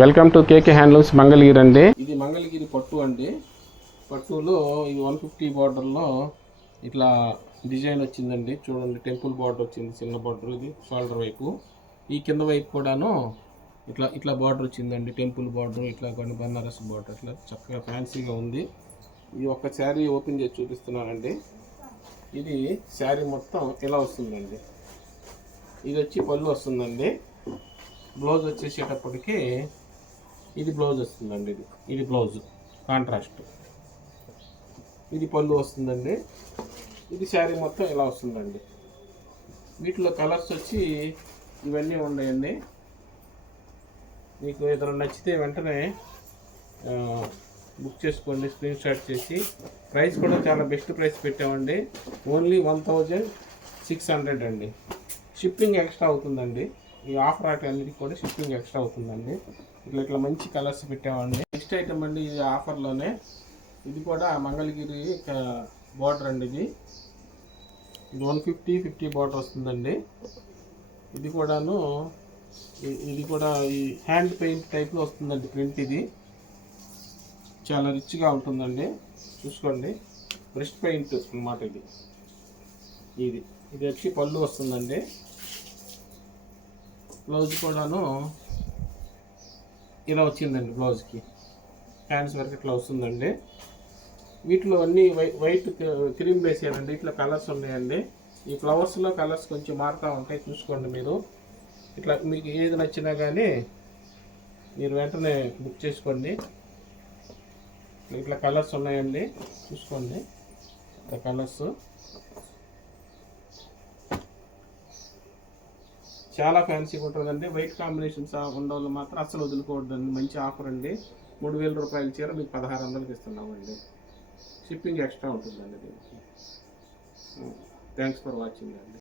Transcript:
Welcome to KK handlooms Mangalagiri అండి. ఇది మంగళగిరి పట్టు అండి. పట్టులో ఇది 150 బార్డర్లో ఇట్లా డిజైన్ వచ్చిందండి. చూడండి, టెంపుల్ బార్డర్ వచ్చింది, చిన్న బార్డర్. ఇది షోల్డర్ వైపు, ఈ కింద వైపు కూడాను ఇట్లా ఇట్లా బార్డర్ వచ్చిందండి. టెంపుల్ బార్డర్, ఇట్లా కొన్ని బనారస్ బార్డర్, ఇట్లా చక్కగా ఫ్యాన్సీగా ఉంది. ఇది ఒక శారీ ఓపెన్ చేసి చూపిస్తున్నానండి. ఇది శారీ మొత్తం ఇలా వస్తుందండి. ఇది వచ్చి పళ్ళు వస్తుందండి. బ్లౌజ్ వచ్చేసేటప్పటికి ఇది బ్లౌజ్ వస్తుందండి. ఇది బ్లౌజ్ కాంట్రాస్ట్. ఇది పళ్ళు వస్తుందండి. ఇది శారీ మొత్తం ఇలా వస్తుందండి. వీటిలో కలర్స్ వచ్చి ఇవన్నీ ఉన్నాయండి. మీకు ఏదైనా నచ్చితే వెంటనే బుక్ చేసుకోండి, స్క్రీన్ షాట్ చేసి. ప్రైస్ కూడా చాలా బెస్ట్ ప్రైస్ పెట్టామండి. ఓన్లీ 1600 అండి. షిప్పింగ్ ఎక్స్ట్రా అవుతుందండి. ఈ ఆఫర్ ఐటమ్ అన్నిటికి కూడా షిప్పింగ్ ఎక్స్ట్రా అవుతుందండి. ఇట్లా ఇట్లా మంచి కలర్స్ పెట్టామండి. నెక్స్ట్ ఐటమ్ అండి, ఇది ఆఫర్లోనే. ఇది కూడా మంగళగిరి బార్డర్ అండి. ఇది 150 బార్డర్ వస్తుందండి. ఇది కూడాను, ఇది కూడా ఈ హ్యాండ్ పెయింట్ టైప్లో వస్తుందండి ప్రింట్. ఇది చాలా రిచ్గా ఉంటుందండి. చూసుకోండి, బ్రష్ పెయింట్ అన్నమాట. ఇది ఇది వచ్చి పళ్ళు వస్తుందండి. బ్లౌజ్ కూడాను ఇలా వచ్చిందండి. బ్లౌజ్కి హ్యాండ్స్ వరకు ఇట్లా వస్తుందండి. వీటిలో అన్నీ వైట్ క్రీమ్ వేసానండి. ఇట్లా కలర్స్ ఉన్నాయండి. ఈ ఫ్లవర్స్లో కలర్స్ కొంచెం మారుతూ ఉంటాయి, చూసుకోండి మీరు. ఇట్లా మీకు ఏది నచ్చినా కానీ మీరు వెంటనే బుక్ చేసుకోండి. ఇట్లా కలర్స్ ఉన్నాయండి, చూసుకోండి. ఇట్లా కలర్స్ చాలా ఫ్యాన్సీగా ఉంటుందండి. వైట్ కాంబినేషన్స్ ఉండవాళ్ళు మాత్రం అస్సలు వదులుకోవద్దండి. మంచి ఆఫర్ అండి. 3000 రూపాయల చీర మీకు 1600కి ఇస్తున్నామండి. షిప్పింగ్ ఎక్స్ట్రా ఉంటుందండి దీనికి. థ్యాంక్స్ ఫర్ వాచింగ్ అండి.